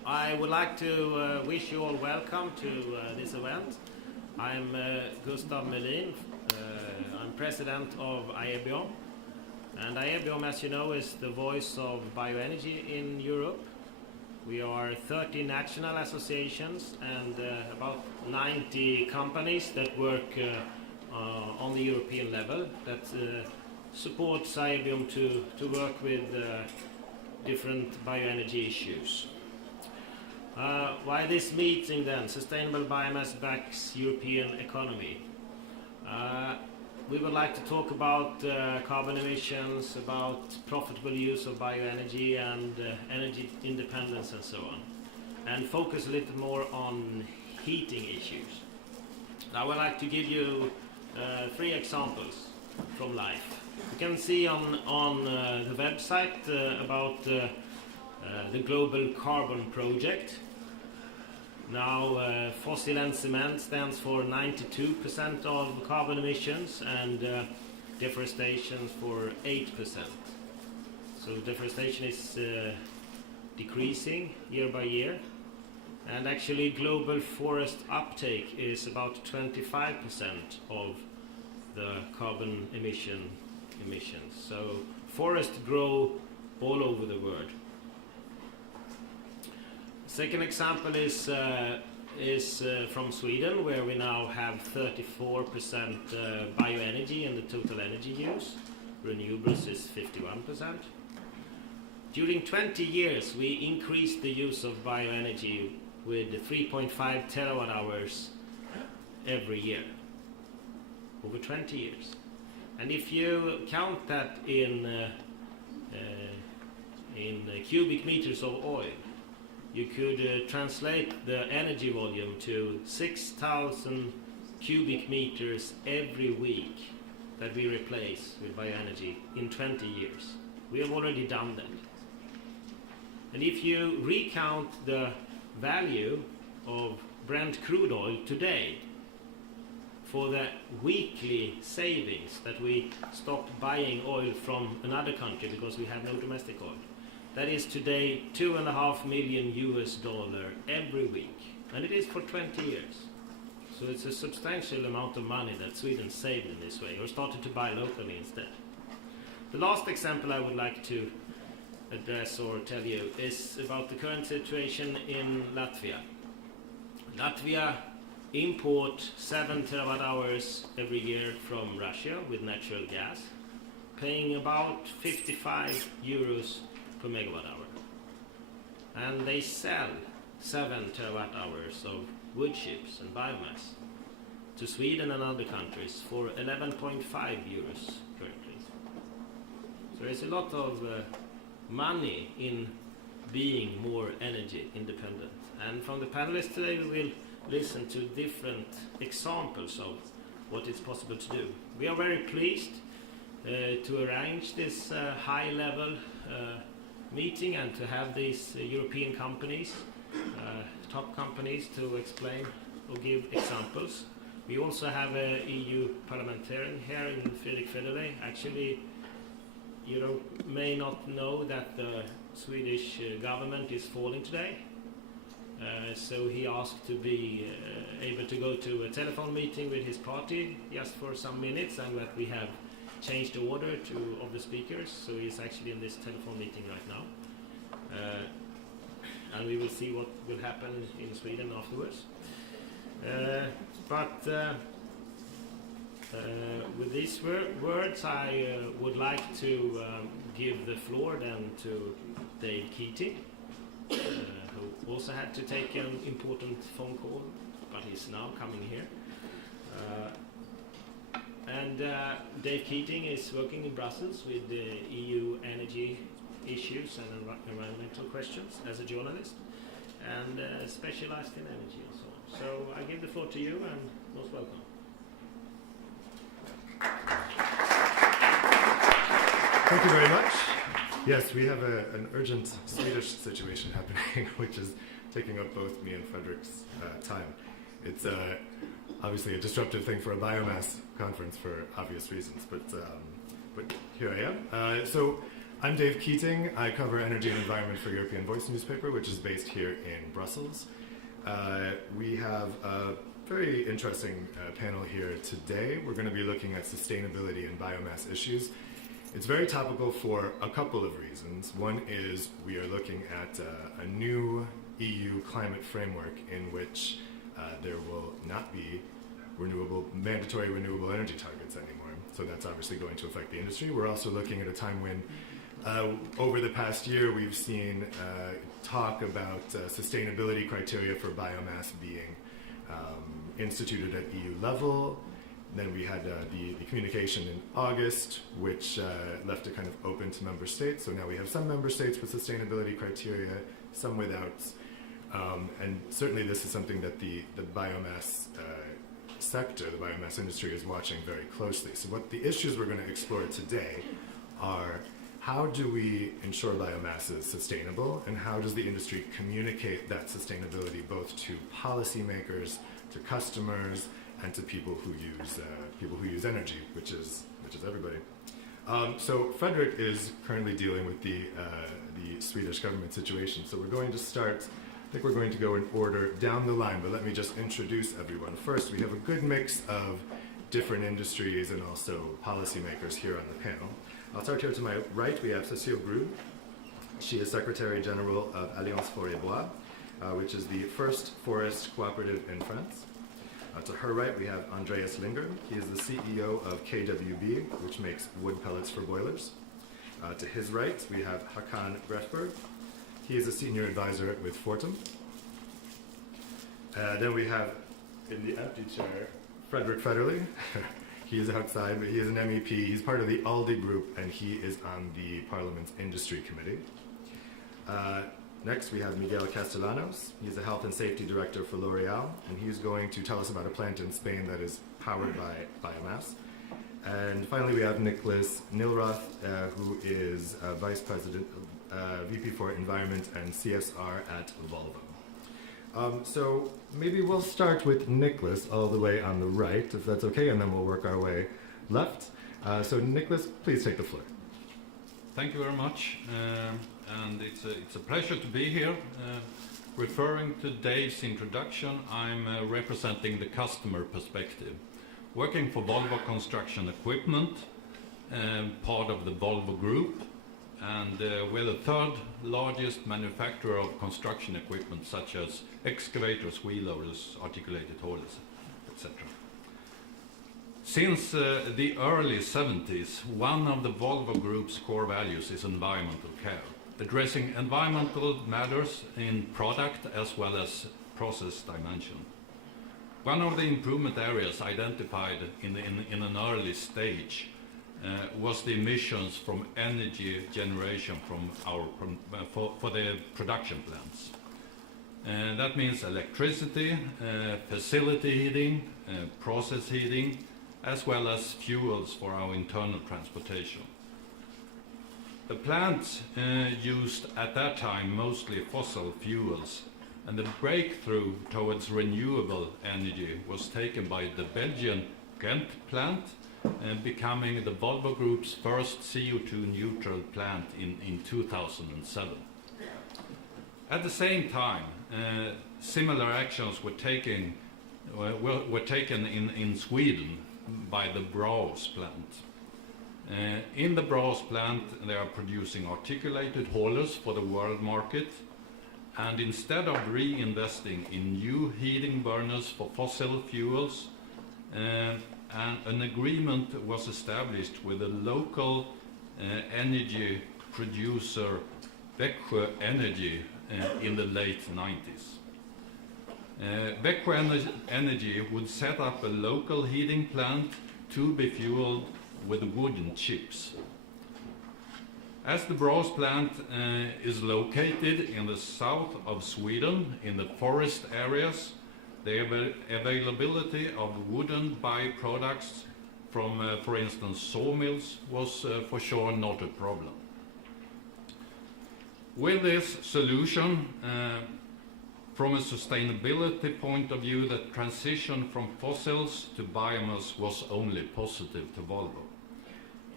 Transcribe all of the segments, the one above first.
I would like to wish you all welcome to this event. I'm Gustav Melin. I'm president of AEBIOM. And AEBIOM, as you know, is the voice of bioenergy in Europe. We are 30 national associations and about 90 companies that work on the European level that supports AEBIOM to work with different bioenergy issues. Why this meeting then? Sustainable biomass backs European economy. We would like to talk about carbon emissions, about profitable use of bioenergy and energy independence and so on, and focus a little more on heating issues. I would like to give you 3 examples from life. You can see on the website about the global carbon project. Now fossil and cement stands for 92% of carbon emissions and deforestation for 8%. So deforestation is decreasing year by year, and actually global forest uptake is about 25% of the carbon emissions. So forests grow all over the world. Second example is from Sweden, where we now have 34% bioenergy in the total energy use. Renewables is 51%. During 20 years, we increased the use of bioenergy with 3.5 terawatt hours every year, over 20 years. And if you count that in cubic meters of oil, you could translate the energy volume to 6,000 cubic meters every week that we replace with bioenergy in 20 years. We have already done that. And if you recount the value of Brent crude oil today for the weekly savings that we stopped buying oil from another country because we have no domestic oil, that is today $2.5 million every week, and it is for 20 years. So it's a substantial amount of money that Sweden saved in this way, or started to buy locally instead. The last example I would like to address or tell you is about the current situation in Latvia. Latvia import 7 terawatt hours every year from Russia with natural gas, paying about 55 euros per megawatt hour, and they sell 7 terawatt hours of wood chips and biomass to Sweden and other countries for 11.5 euros currently. So there's a lot of money in being more energy independent, and from the panelists today we will listen to different examples of what is possible to do. We are very pleased to arrange this high-level meeting and to have these European companies, top companies, to explain or give examples. We also have an EU parliamentarian here in Fredrick. Actually, you may not know that the Swedish government is falling today. So he asked to be able to go to a telephone meeting with his party just for some minutes, and that we have changed the order of the speakers, so he's actually in this telephone meeting right now. And we will see what will happen in Sweden afterwards. But with these words, I would like to give the floor then to Dave Keating, who also had to take an important phone call, but he's now coming here. And Dave Keating is working in Brussels with the EU energy issues and environmental questions as a journalist, and specialized in energy and so on. So I give the floor to you, and most welcome. Thank you very much. Yes, we have an urgent Swedish situation happening, which is taking up both me and Fredrick's time. It's obviously a disruptive thing for a biomass conference for obvious reasons, but here I am. So I'm Dave Keating. I cover energy and environment for European Voice newspaper, which is based here in Brussels. We have a very interesting panel here today. We're going to be looking at sustainability and biomass issues. It's very topical for a couple of reasons. One is we are looking at a new EU climate framework in which there will not be mandatory renewable energy targets anymore. So that's obviously going to affect the industry. We're also looking at a time when over the past year, we've seen talk about sustainability criteria for biomass being instituted at EU level. Then we had the communication in August, which left it kind of open to member states. So now we have some member states with sustainability criteria, some without. And certainly this is something that the biomass sector, the biomass industry, is watching very closely. So what the issues we're going to explore today are: how do we ensure biomass is sustainable, and how does the industry communicate that sustainability both to policymakers, to customers, and to people who use energy, which is everybody. So Fredrick is currently dealing with the Swedish government situation. So we're going to start. I think we're going to go in order down the line, but let me just introduce everyone. First, we have a good mix of different industries and also policymakers here on the panel. I'll start here to my right. We have Cécile Goube. She is Secretary General of Alliance Forêts, Bois, which is the first forest cooperative in France. To her right, we have Andreas Lingner. He is the CEO of KWB, which makes wood pellets for boilers. To his right, we have Hakan Grefberg. He is a senior advisor with Fortum. Then we have, in the empty chair, Federley. He is outside, but he is an MEP. He's part of the ALDE group, and he is on the Parliament's Industry Committee. Next, we have Miguel Castellanos. He's the Health and Safety Director for L'Oréal, and he's going to tell us about a plant in Spain that is powered by biomass. And finally, we have Nicholas Nilroth, who is Vice President, VP for Environment and CSR at Volvo. So maybe we'll start with Nicholas all the way on the right, if that's okay, and then we'll work our way left. So Nicholas, please take the floor. Thank you very much, and it's a pleasure to be here. Referring to Dave's introduction, I'm representing the customer perspective. Working for Volvo Construction Equipment, part of the Volvo Group, and we're the third largest manufacturer of construction equipment such as excavators, wheel loaders, articulated haulers, etc. Since the early 70s, one of the Volvo Group's core values is environmental care, addressing environmental matters in product as well as process dimension. One of the improvement areas identified in an early stage was the emissions from energy generation from for the production plants. That means electricity, facility heating, process heating, as well as fuels for our internal transportation. The plants used at that time mostly fossil fuels, and the breakthrough towards renewable energy was taken by the Belgian Ghent plant, becoming the Volvo Group's first CO2 neutral plant in 2007. At the same time, similar actions were taken in Sweden by the Bois plant. In the Bois plant, they are producing articulated haulers for the world market, and instead of reinvesting in new heating burners for fossil fuels, an agreement was established with a local energy producer, Bioenergy, in the late 90s. Bioenergy would set up a local heating plant to be fueled with wooden chips. As the Bois plant is located in the south of Sweden, in the forest areas, the availability of wooden byproducts from, for instance, sawmills was for sure not a problem. With this solution, from a sustainability point of view, the transition from fossils to biomass was only positive to Volvo.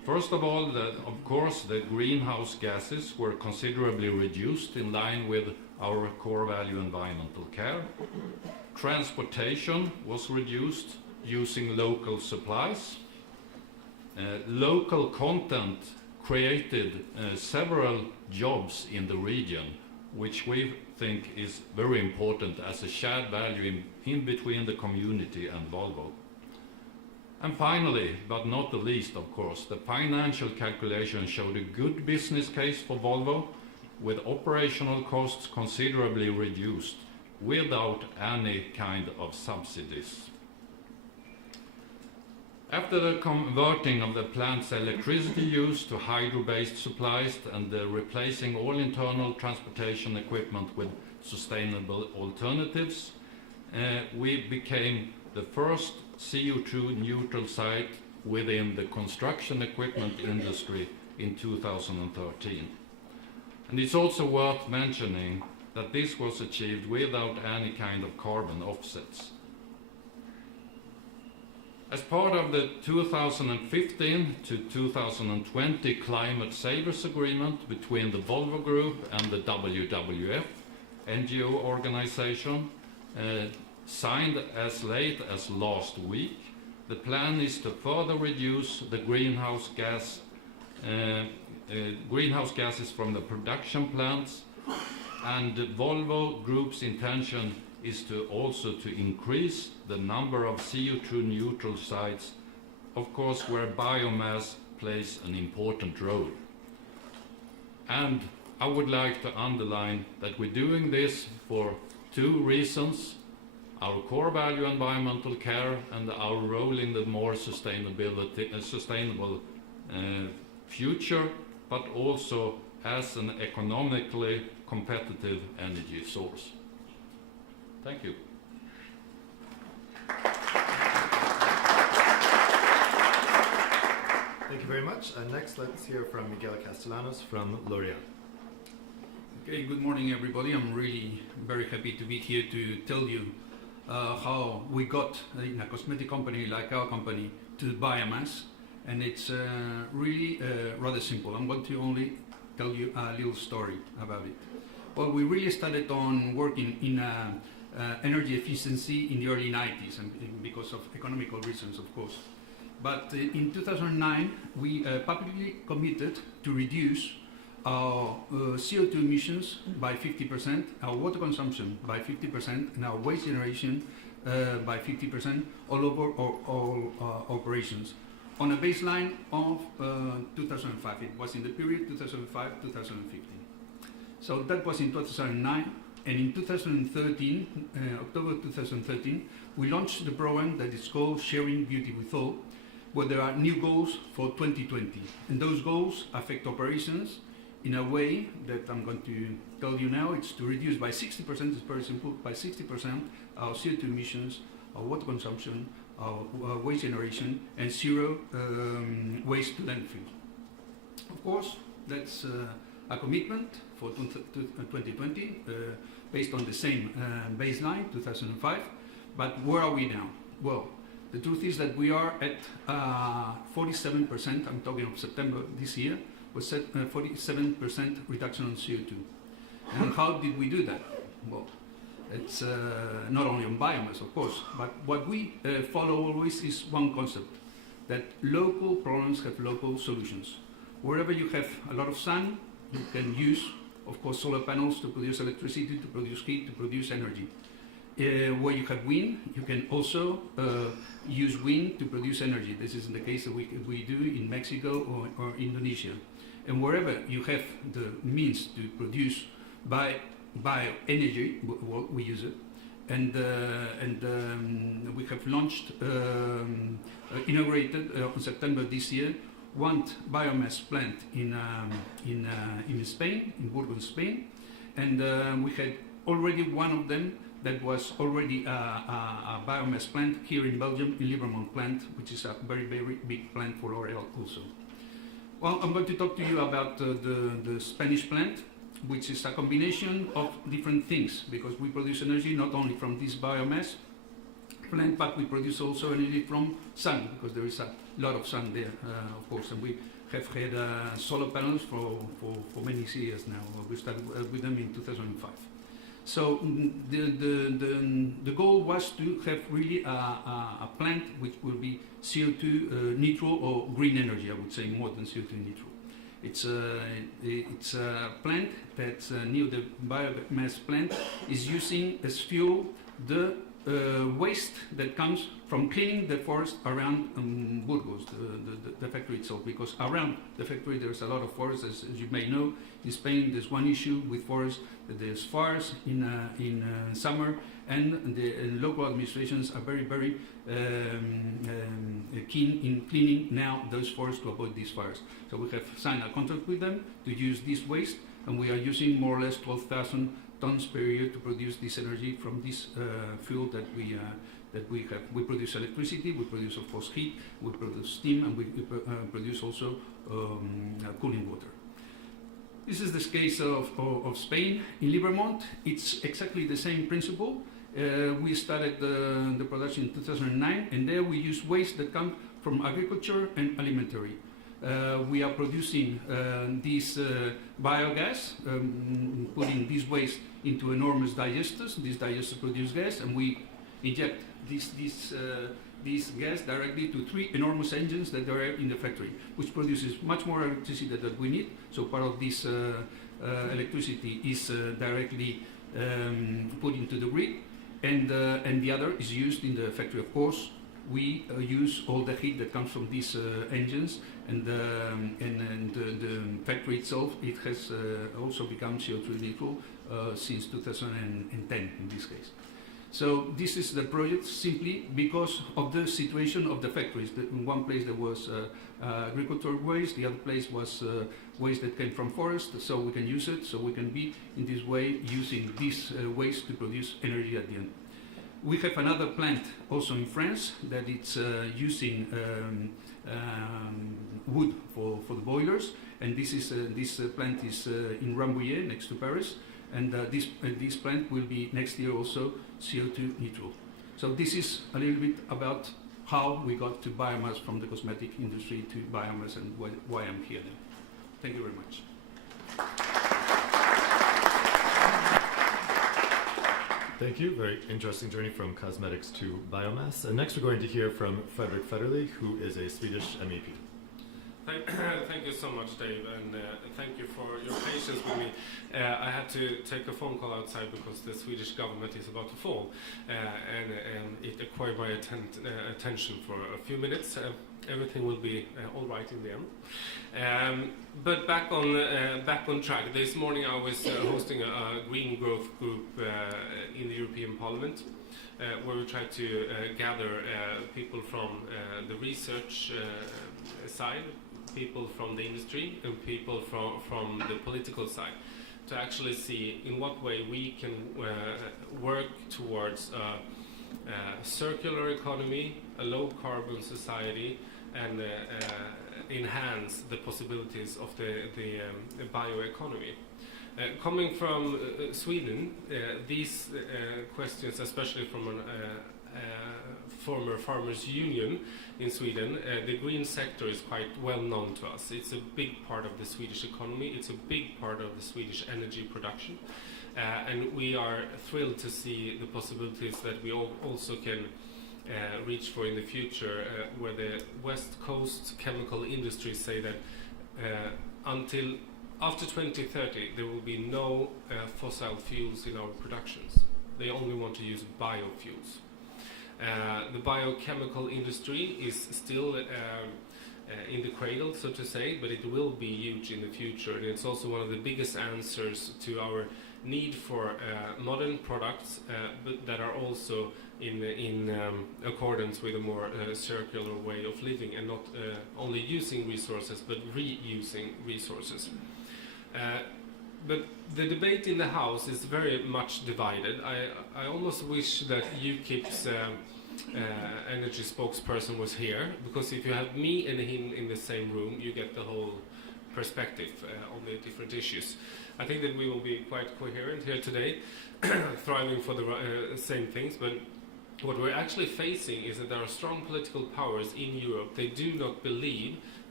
First of all, of course, the greenhouse gases were considerably reduced in line with our core value environmental care. Transportation was reduced using local supplies. Local content created several jobs in the region, which we think is very important as a shared value in between the community and Volvo. And finally, but not the least, of course, the financial calculation showed a good business case for Volvo, with operational costs considerably reduced without any kind of subsidies. After the converting of the plant's electricity use to hydro-based supplies and replacing all internal transportation equipment with sustainable alternatives, we became the first CO2 neutral site within the construction equipment industry in 2013. And it's also worth mentioning that this was achieved without any kind of carbon offsets. As part of the 2015 to 2020 Climate Savers Agreement between the Volvo Group and the WWF NGO organization, signed as late as last week, the plan is to further reduce the greenhouse gases from the production plants, and the Volvo Group's intention is to also to increase the number of CO2 neutral sites, of course where biomass plays an important role. And I would like to underline that we're doing this for two reasons: our core value environmental care and our role in the more sustainable future, but also as an economically competitive energy source. Thank you. Thank you very much. Next, let's hear from Miguel Castellanos from L'Oréal. Okay, good morning, everybody. I'm really very happy to be here to tell you how we got in a cosmetic company like our company to biomass, and it's really rather simple. I'm going to only tell you a little story about it. Well, we really started on working in energy efficiency in the early 90s, and because of economical reasons, of course. But in 2009, we publicly committed to reduce our CO2 emissions by 50%, our water consumption by 50%, and our waste generation by 50% all over all operations, on a baseline of 2005. It was in the period 2005-2015. So that was in 2009, and in 2013, October 2013, we launched the program that is called Sharing Beauty with All, where there are new goals for 2020, and those goals affect operations in a way that I'm going to tell you now. It's to reduce by 60%, it's very simple, by 60% our CO2 emissions, our water consumption, our waste generation, and zero waste to landfill. Of course, that's a commitment for 2020 based on the same baseline, 2005. But where are we now? Well, the truth is that we are at 47%, I'm talking of September this year, was set 47% reduction on CO2. And how did we do that? Well, it's not only on biomass, of course, but what we follow always is one concept, that local problems have local solutions. Wherever you have a lot of sun, you can use, of course, solar panels to produce electricity, to produce heat, to produce energy. Where you have wind, you can also use wind to produce energy. This is the case that we do in Mexico or Indonesia. And wherever you have the means to produce bioenergy, we use it. And we have launched, inaugurated on September this year, one biomass plant in Spain, in Burgos, Spain. And we had already one of them that was already a biomass plant here in Belgium, in Livermont plant, which is a very, very big plant for L'Oréal also. Well, I'm going to talk to you about the Spanish plant, which is a combination of different things, because we produce energy not only from this biomass plant, but we produce also energy from sun, because there is a lot of sun there, of course, and have had solar panels for many years now. We started with them in 2005. So the goal was to have really a plant which will be CO2 neutral or green energy, I would say, more than CO2 neutral. It's a plant that's new. The biomass plant is using as fuel the waste that comes from cleaning the forest around Burgos, the factory itself, because around the factory there's a lot of forests. As you may know, in Spain there's one issue with forests, that there's fires in summer, and the local administrations are very keen in cleaning now those forests to avoid these fires. So we have signed a contract with them to use this waste, and we are using more or less 12,000 tons per year to produce this energy from this fuel that we have. We produce electricity, we produce of course heat, we produce steam, and we produce also cooling water. This is the case of Spain. In Livermont, it's exactly the same principle. We started the production in 2009, and there we use waste that come from agriculture and alimentary. We are producing this biogas, putting this waste into enormous digesters. These digesters produce gas, and we inject this gas directly to 3 enormous engines that are in the factory, which produces much more electricity than we need. So part of this electricity is directly put into the grid, and the other is used in the factory. Of course, we use all the heat that comes from these engines, and the factory itself, it has also become CO2 neutral since 2010 in this case. So this is the project simply because of the situation of the factories. In one place there was agricultural waste, the other place was waste that came from forest, so we can use it, so we can be in this way using this waste to produce energy at the end. We have another plant also in France that it's using wood for the boilers, and this plant is in Rambouillet next to Paris, and this plant will be next year also CO2 neutral. So this is a little bit about how we got to biomass from the cosmetic industry to biomass, and why I'm here now. Thank you very much. Thank you. Very interesting journey from cosmetics to biomass. And next we're going to hear from Fredrick, who is a Swedish MEP. Thank you so much, Dave, and thank you for your patience with me. I had to take a phone call outside because the Swedish government is about to fall, and it acquired my attention for a few minutes. Everything will be all right in the end. But back on track. This morning I was hosting a green growth group in the European Parliament, where we tried to gather people from the research side, people from the industry, and people from the political side, to actually see in what way we can work towards a circular economy, a low carbon society, and enhance the possibilities of the bioeconomy. Coming from Sweden, these questions, especially from a former farmers' union in Sweden, the green sector is quite well known to us. It's a big part of the Swedish economy, it's a big part of the Swedish energy production, and we are thrilled to see the possibilities that we also can reach for in the future, where the West Coast chemical industries say that until after 2030 there will be no fossil fuels in our productions. They only want to use biofuels. The biochemical industry is still in the cradle, so to say, but it will be huge in the future, and it's also one of the biggest answers to our need for modern products, but that are also in accordance with a more circular way of living, and not only using resources but reusing resources. But the debate in the House is very much divided. I almost wish that UKIP's energy spokesperson was here, because if you have me and him in the same room, you get the whole perspective on the different issues. I think that we will be quite coherent here today, thriving for the same things, but what we're actually facing is that there are strong political powers in Europe. They do not believe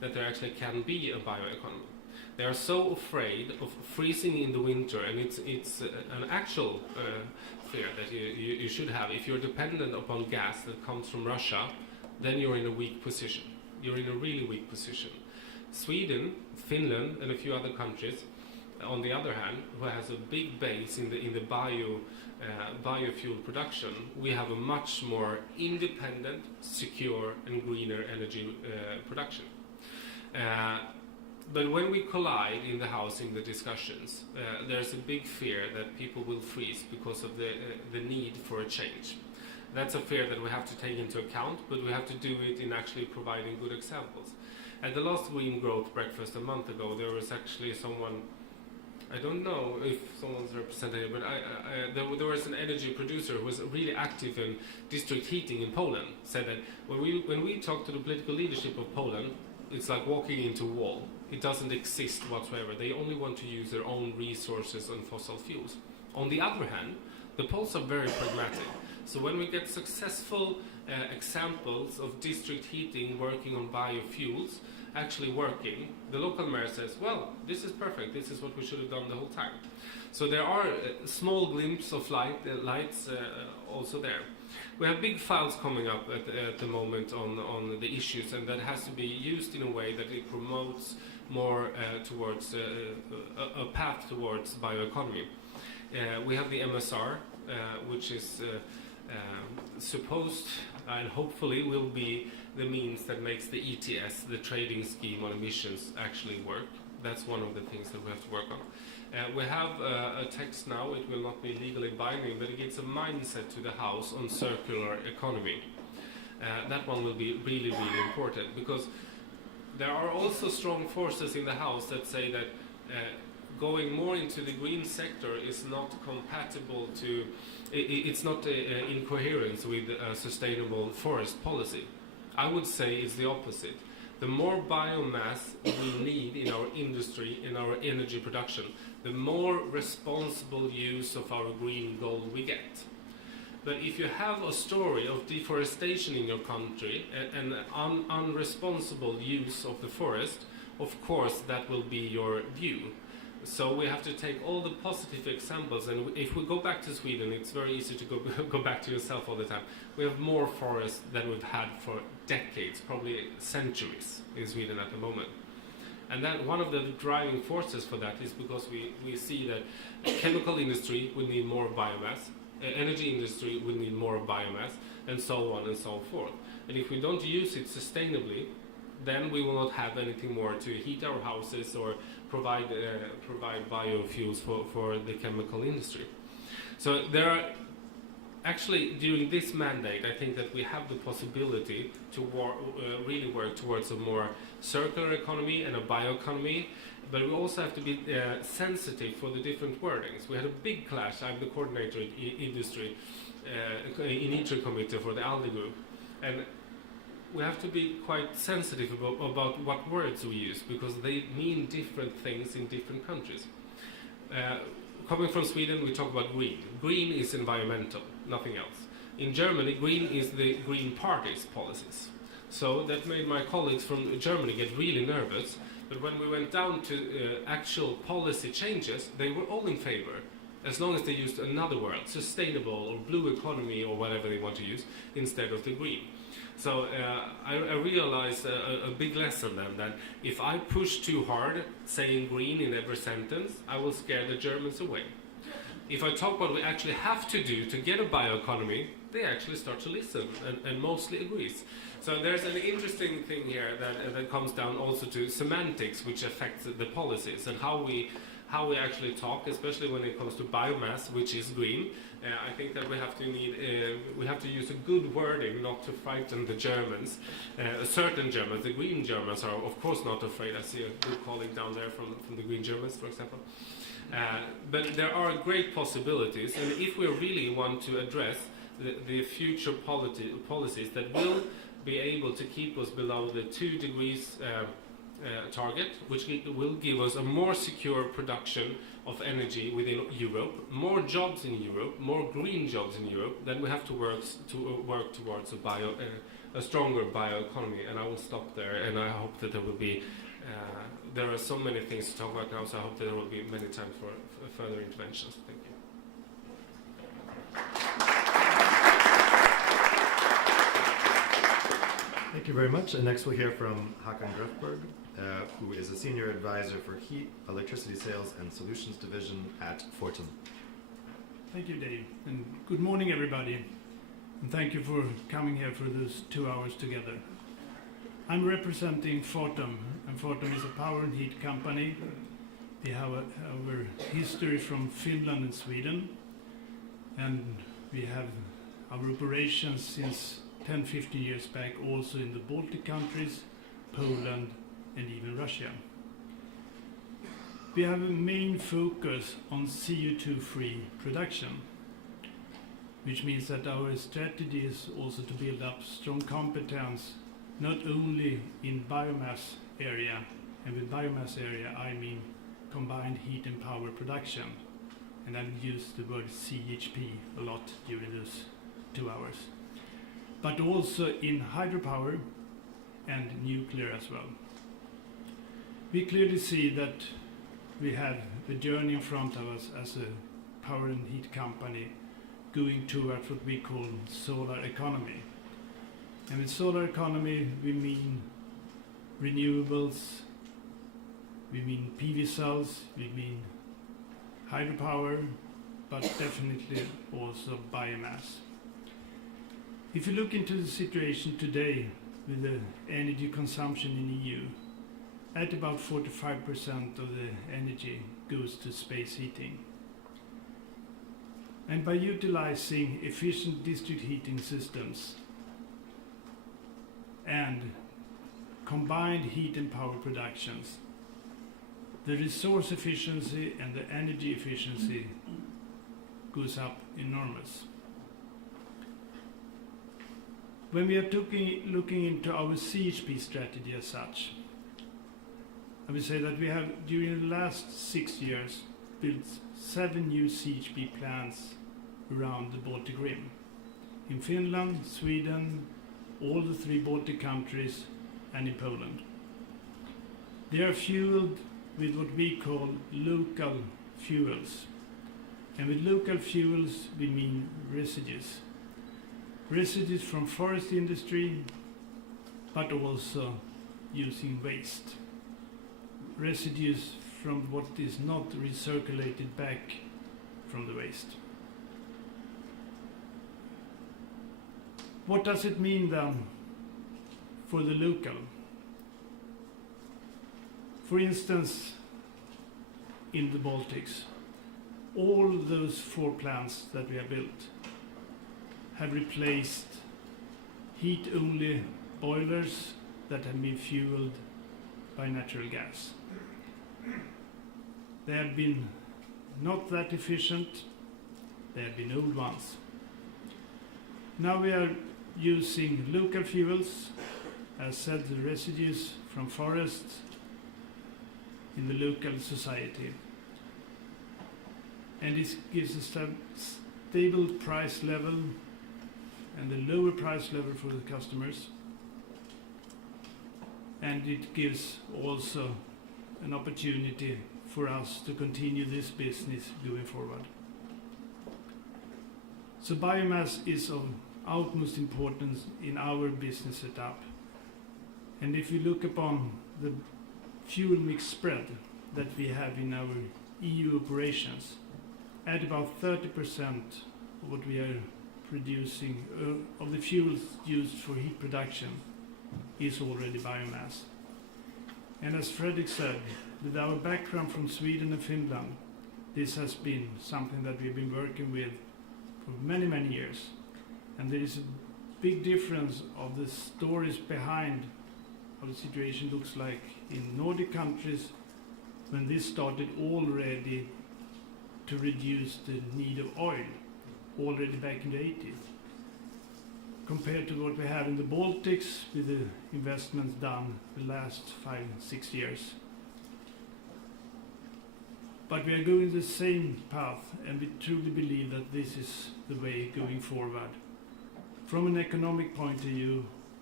that there actually can be a bioeconomy. They are so afraid of freezing in the winter, and it's an actual fear that you should have. If you're dependent upon gas that comes from Russia, then you're in a weak position. You're in a really weak position. Sweden, Finland, and a few other countries, on the other hand, who has a big base in the biofuel production, we have a much more independent, secure, and greener energy production. But when we collide in the House in the discussions, there's a big fear that people will freeze because of the need for a change. That's a fear that we have to take into account, but we have to do it in actually providing good examples. At the last Green Growth Breakfast a month ago, there was actually someone, I don't know if someone's representative, but there was an energy producer who was really active in district heating in Poland, said that when we talk to the political leadership of Poland, it's like walking into a wall. It doesn't exist whatsoever. They only want to use their own resources and fossil fuels. On the other hand, the Poles are very pragmatic. So when we get successful examples of district heating working on biofuels, actually working, the local mayor says, well, this is perfect, this is what we should have done the whole time. So there are small glimpses of lights also there. We have big files coming up at the moment on the issues, and that has to be used in a way that it promotes more towards a path towards bioeconomy. We have the MSR, which is supposed and hopefully will be the means that makes the ETS, the trading scheme on emissions, actually work. That's one of the things that we have to work on. We have a text now. It will not be legally binding, but it gives a mindset to the House on circular economy. That one will be really, really important, because there are also strong forces in the House that say that going more into the green sector is not compatible to, it's not in coherence with sustainable forest policy. I would say it's the opposite. The more biomass we need in our industry, in our energy production, the more responsible use of our green goal we get. But if you have a story of deforestation in your country and unresponsible use of the forest, of course that will be your view. So we have to take all the positive examples, and if we go back to Sweden, it's very easy to go back to yourself all the time. We have more forests than we've had for decades, probably centuries in Sweden at the moment. And then one of the driving forces for that is because we see that chemical industry will need more biomass, energy industry will need more biomass, and so on and so forth. And if we don't use it sustainably, then we will not have anything more to heat our houses or provide biofuels for the chemical industry. So there are actually, during this mandate, I think that we have the possibility to really work towards a more circular economy and a bioeconomy, but we also have to be sensitive for the different wordings. We had a big clash. I'm the coordinator in industry in ITRE committee for the ALDE group, and we have to be quite sensitive about what words we use, because they mean different things in different countries. Coming from Sweden, we talk about green. Green is environmental, nothing else. In Germany, green is the Green Party's policies. So that made my colleagues from Germany get really nervous, but when we went down to actual policy changes, they were all in favor, as long as they used another word, sustainable or blue economy or whatever they want to use, instead of the green. So I realized a big lesson then, that if I push too hard saying green in every sentence, I will scare the Germans away. If I talk what we actually have to do to get a bioeconomy, they actually start to listen and mostly agrees. So there's an interesting thing here that comes down also to semantics, which affects the policies and how we actually talk, especially when it comes to biomass, which is green. I think that we have to use a good wording not to frighten the Germans. Certain Germans, the green Germans, are of course not afraid. I see a good colleague down there from the green Germans, for example. But there are great possibilities, and if we really want to address the future policies that will be able to keep us below the 2 degrees target, which will give us a more secure production of energy within Europe, more jobs in Europe, more green jobs in Europe, then we have to work towards a a stronger bioeconomy. And I will stop there, and I hope that there will be there are so many things to talk about now, so I hope that there will be many times for further interventions. Thank you. Thank you very much. And next we'll hear from Håkan Grefberg, who is a senior advisor for heat, electricity sales, and solutions division at Fortum. Thank you, Dave, and good morning, everybody. And thank you for coming here for those 2 hours together. I'm representing Fortum, and Fortum is a power and heat company. We have our history from Finland and Sweden, and we have our operations since 10-15 years back also in the Baltic countries, Poland, and even Russia. We have a main focus on CO2-free production, which means that our strategy is also to build up strong competence not only in biomass area, and with biomass area I mean combined heat and power production, and I've used the word CHP a lot during those 2 hours, but also in hydropower and nuclear as well. We clearly see that we have the journey in front of us as a power and heat company going towards what we call solar economy. And with solar economy we mean renewables, we mean PV cells, we mean hydropower, but definitely also biomass. If you look into the situation today with the energy consumption in EU, at about 45% of the energy goes to space heating. And by utilizing efficient district heating systems and combined heat and power productions, the resource efficiency and the energy efficiency goes up enormous. When we are looking into our CHP strategy as such, I would say that we have, during the last 6 years, built 7 new CHP plants around the Baltic Rim. In Finland, Sweden, all the 3 Baltic countries, and in Poland. They are fueled with what we call local fuels. And with local fuels, we mean residues. Residues from forest industry, but also using waste. Residues from what is not recirculated back from the waste. What does it mean then for the local? For instance, in the Baltics, all those 4 plants that we have built have replaced heat-only boilers that have been fueled by natural gas. They have been not that efficient, they have been old ones. Now we are using local fuels, as said, the residues from forests in the local society. And this gives a stable price level and a lower price level for the customers. And it gives also an opportunity for us to continue this business going forward. So biomass is of utmost importance in our business setup. And if we look upon the fuel mix spread that we have in our EU operations, at about 30% of what we are producing, of the fuels used for heat production, is already biomass. And as Fredrick said, with our background from Sweden and Finland, this has been something that we've been working with for many, many years. And there is a big difference of the stories behind how the situation looks like in Nordic countries when this started already to reduce the need of oil already back in the 80s, compared to what we have in the Baltics with the investments done the last 5-6 years. But we are going the same path, and we truly believe that this is the way going forward. From an economic point of view,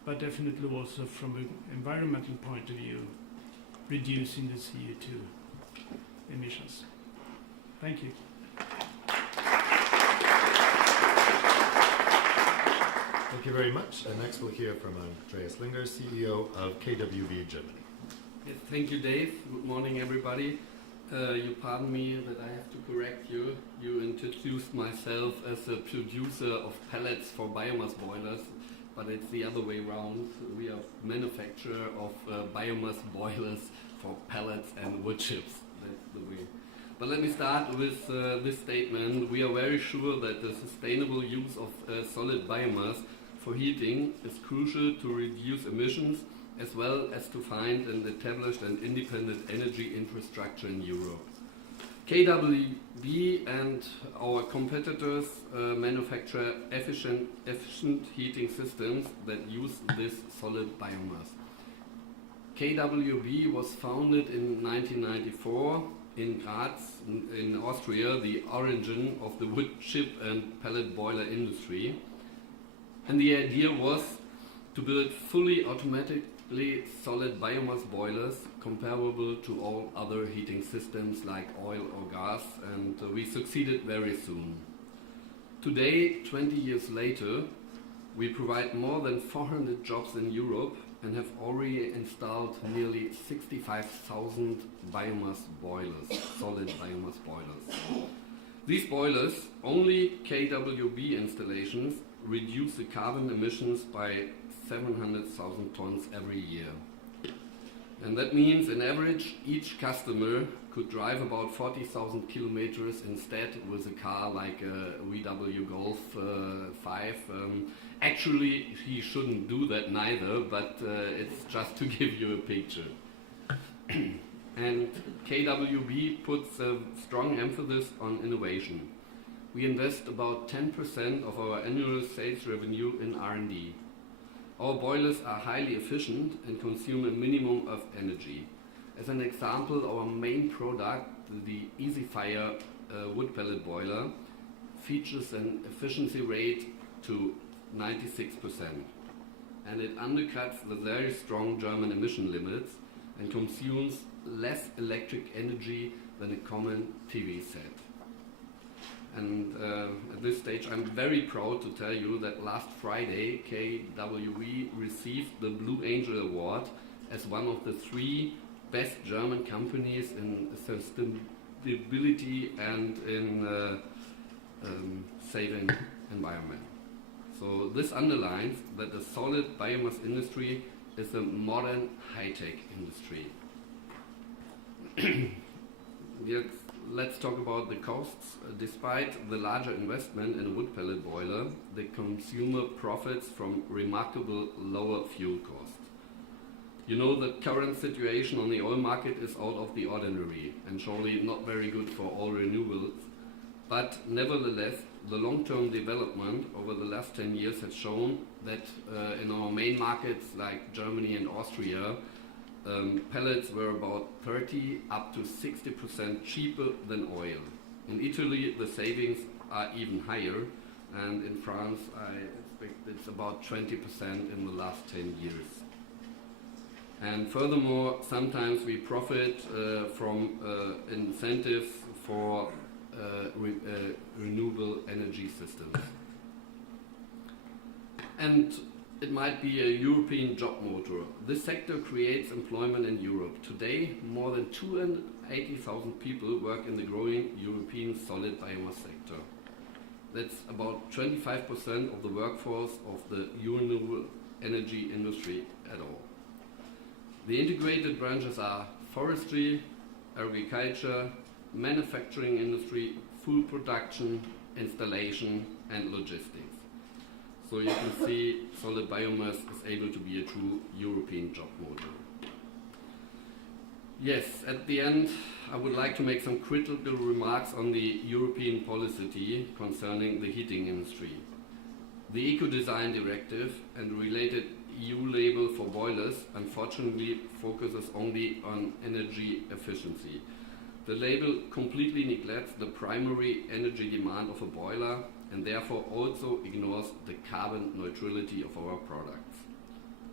but definitely also from an environmental point of view, reducing the CO2 emissions. Thank you. Thank you very much. And next we'll hear from Andreas Lingner, CEO of KWB Germany. Yes, thank you, Dave. Good morning, everybody. You pardon me that I have to correct you. You introduced myself as a producer of pellets for biomass boilers, but it's the other way around. We are manufacturer of biomass boilers for pellets and wood chips. That's the way. But let me start with this statement. We are very sure that the sustainable use of solid biomass for heating is crucial to reduce emissions, as well as to find an established and independent energy infrastructure in Europe. KWB and our competitors manufacture efficient heating systems that use this solid biomass. KWB was founded in 1994 in Graz, in Austria, the origin of the wood chip and pellet boiler industry. And the idea was to build fully automatically solid biomass boilers comparable to all other heating systems like oil or gas, and we succeeded very soon. Today, 20 years later, we provide more than 400 jobs in Europe and have already installed nearly 65,000 biomass boilers, solid biomass boilers. These boilers, only KWB installations, reduce the carbon emissions by 700,000 tons every year. And that means, in average, each customer could drive about 40,000 kilometers instead with a car like a VW Golf 5. Actually, he shouldn't do that neither, but it's just to give you a picture. And KWB puts a strong emphasis on innovation. We invest about 10% of our annual sales revenue in R&D. Our boilers are highly efficient and consume a minimum of energy. As an example, our main product, the EasyFire wood pellet boiler, features an efficiency rate to 96%. And it undercuts the very strong German emission limits and consumes less electric energy than a common TV set. And at this stage, I'm very proud to tell you that last Friday, KWB received the Blue Angel Award as one of the 3 best German companies in sustainability and in saving environment. So this underlines that the solid biomass industry is a modern high-tech industry. Let's talk about the costs. Despite the larger investment in a wood pellet boiler, the consumer profits from remarkable lower fuel costs. You know, the current situation on the oil market is out of the ordinary and surely not very good for all renewables. But nevertheless, the long-term development over the last 10 years has shown that in our main markets like Germany and Austria, pellets were about 30 up to 60% cheaper than oil. In Italy, the savings are even higher, and in France, I expect it's about 20% in the last 10 years. And furthermore, sometimes we profit from incentives for renewable energy systems. And it might be a European job motor. This sector creates employment in Europe. Today, more than 280,000 people work in the growing European solid biomass sector. That's about 25% of the workforce of the renewable energy industry at all. The integrated branches are forestry, agriculture, manufacturing industry, food production, installation, and logistics. So you can see solid biomass is able to be a true European job motor. Yes, at the end, I would like to make some critical remarks on the European policy concerning the heating industry. The Eco-Design Directive and related EU label for boilers unfortunately focuses only on energy efficiency. The label completely neglects the primary energy demand of a boiler and therefore also ignores the carbon neutrality of our products.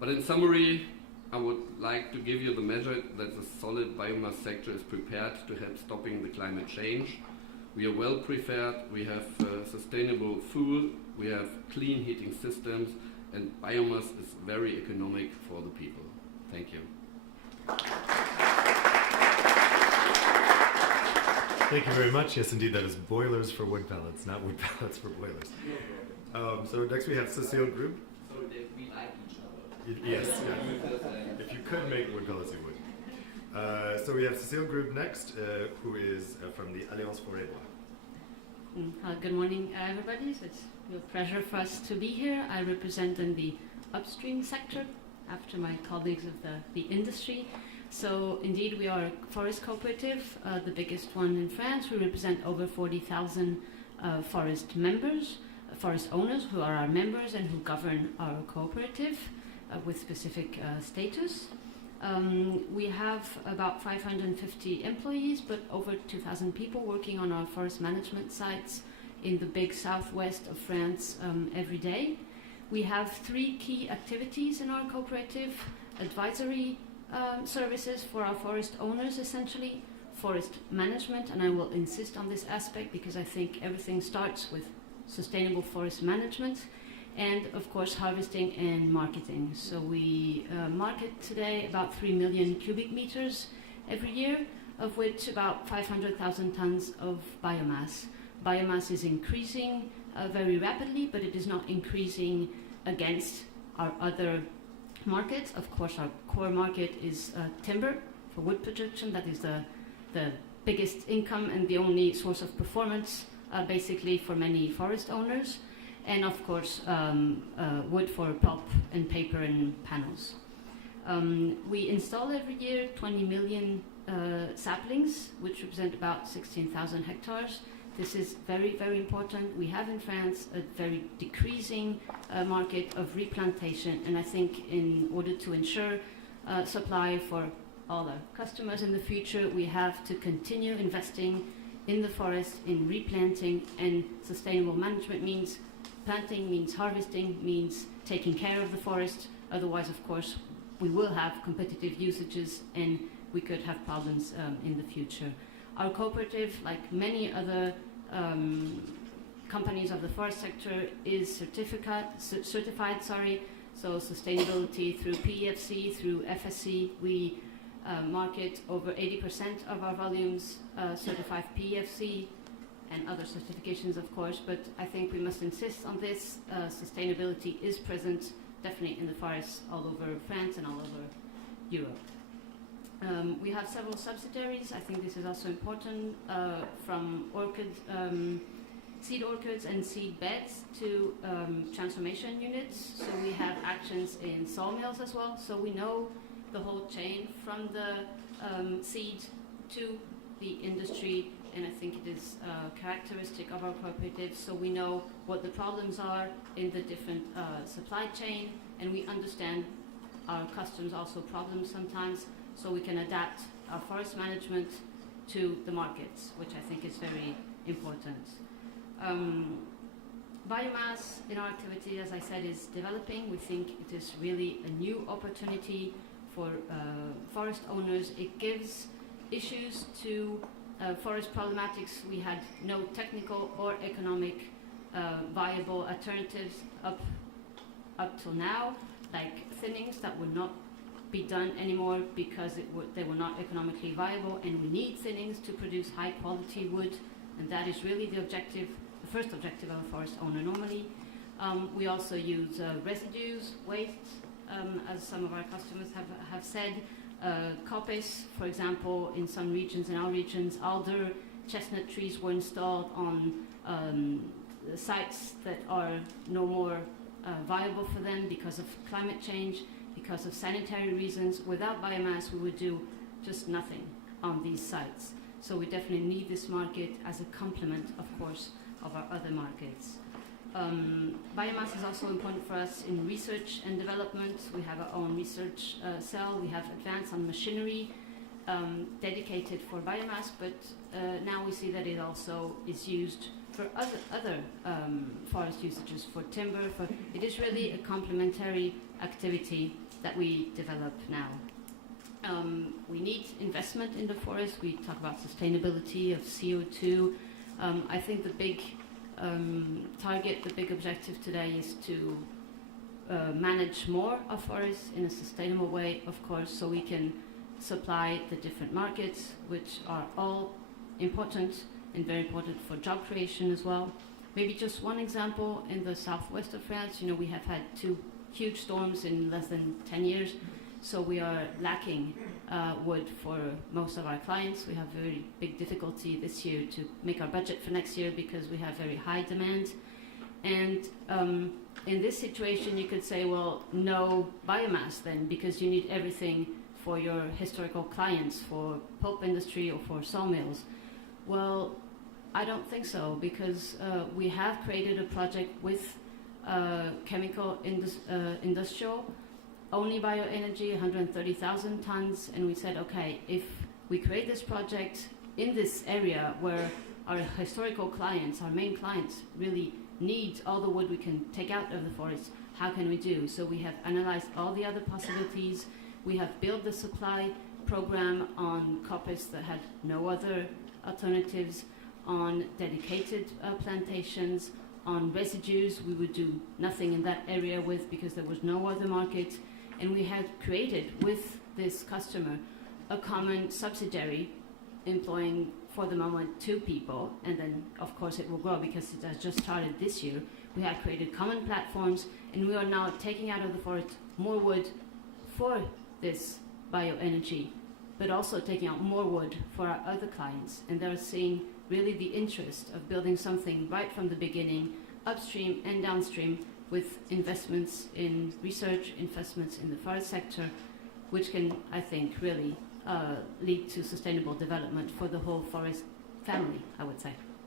But in summary, I would like to give you the measure that the solid biomass sector is prepared to help stopping the climate change. We are well prepared, we have sustainable food, we have clean heating systems, and biomass is very economic for the people. Thank you. Thank you very much. Yes, indeed, that is boilers for wood pellets, not wood pellets for boilers. So next we have Cécile Goube. So we like each other. Yes, yeah. If you could make wood pellets, you would. So we have Cécile Goube next, who is from the Alliance Forêts. Good morning, everybody. So it's a real pleasure for us to be here. I represent in the upstream sector after my colleagues of the industry. So indeed, we are a forest cooperative, the biggest one in France. We represent over 40,000 forest members, forest owners who are our members and who govern our cooperative with specific status. We have about 550 employees, but over 2,000 people working on our forest management sites in the big southwest of France every day. We have 3 key activities in our cooperative: advisory services for our forest owners, essentially, forest management, and I will insist on this aspect because I think everything starts with sustainable forest management, and of course harvesting and marketing. So we market today about 3 million cubic meters every year, of which about 500,000 tons of biomass. Biomass is increasing very rapidly, but it is not increasing against our other markets. Of course, our core market is timber for wood production. That is the biggest income and the only source of performance, basically, for many forest owners. And of course, wood for pulp and paper and panels. We install every year 20 million saplings, which represent about 16,000 hectares. This is very, very important. We have in France a very decreasing market of replantation, and I think in order to ensure supply for all our customers in the future, we have to continue investing in the forest, in replanting, and sustainable management means planting, means harvesting, means taking care of the forest. Otherwise, of course, we will have competitive usages and we could have problems in the future. Our cooperative, like many other companies of the forest sector, is certified. So sustainability through PEFC, through FSC. We market over 80% of our volumes certified PEFC and other certifications, of course, but I think we must insist on this. Sustainability is present definitely in the forests all over France and all over Europe. We have several subsidiaries. I think this is also important, from seed orchards and seed beds to transformation units. So we have actions in sawmills as well. So we know the whole chain from the seed to the industry, and I think it is characteristic of our cooperatives. So we know what the problems are in the different supply chain, and we understand our customers' also problems sometimes, so we can adapt our forest management to the markets, which I think is very important. Biomass in our activity, as I said, is developing. We think it is really a new opportunity for forest owners. It gives issues to forest problematics. We had no technical or economic viable alternatives up till now, like thinnings that would not be done anymore because they were not economically viable, and we need thinnings to produce high quality wood, and that is really the objective, the first objective of a forest owner normally. We also use residues, wastes, as some of our customers have said. Coppice, for example, in some regions, in our regions, alder, chestnut trees were installed on sites that are no more viable for them because of climate change, because of sanitary reasons. Without biomass, we would do just nothing on these sites. So we definitely need this market as a complement, of course, of our other markets. Biomass is also important for us in research and development. We have our own research cell. We have advanced on machinery dedicated for biomass, but now we see that it also is used for other forest usages, for timber. It is really a complementary activity that we develop now. We need investment in the forest. We talk about sustainability of CO2. I think the big target, the big objective today is to manage more of forests in a sustainable way, of course, so we can supply the different markets, which are all important and very important for job creation as well. Maybe just one example, in the southwest of France, we have had 2 huge storms in less than 10 years, so we are lacking wood for most of our clients. We have very big difficulty this year to make our budget for next year because we have very high demand. And in this situation, you could say, well, no biomass then, because you need everything for your historical clients, for pulp industry or for sawmills. Well, I don't think so, because we have created a project with chemical industrial, only bioenergy, 130,000 tons, and we said, okay, if we create this project in this area where our historical clients, our main clients, really need all the wood we can take out of the forest, how can we do? So we have analyzed all the other possibilities. We have built the supply program on coppice that had no other alternatives, on dedicated plantations, on residues we would do nothing in that area with because there was no other market. And we had created with this customer a common subsidiary employing for the moment 2 people, and then of course it will grow because it has just started this year. We have created common platforms, and we are now taking out of the forest more wood for this bioenergy, but also taking out more wood for our other clients, and they're seeing really the interest of building something right from the beginning, upstream and downstream, with investments in research, investments in the forest sector, which can, I think, really lead to sustainable development for the whole forest family, I would say.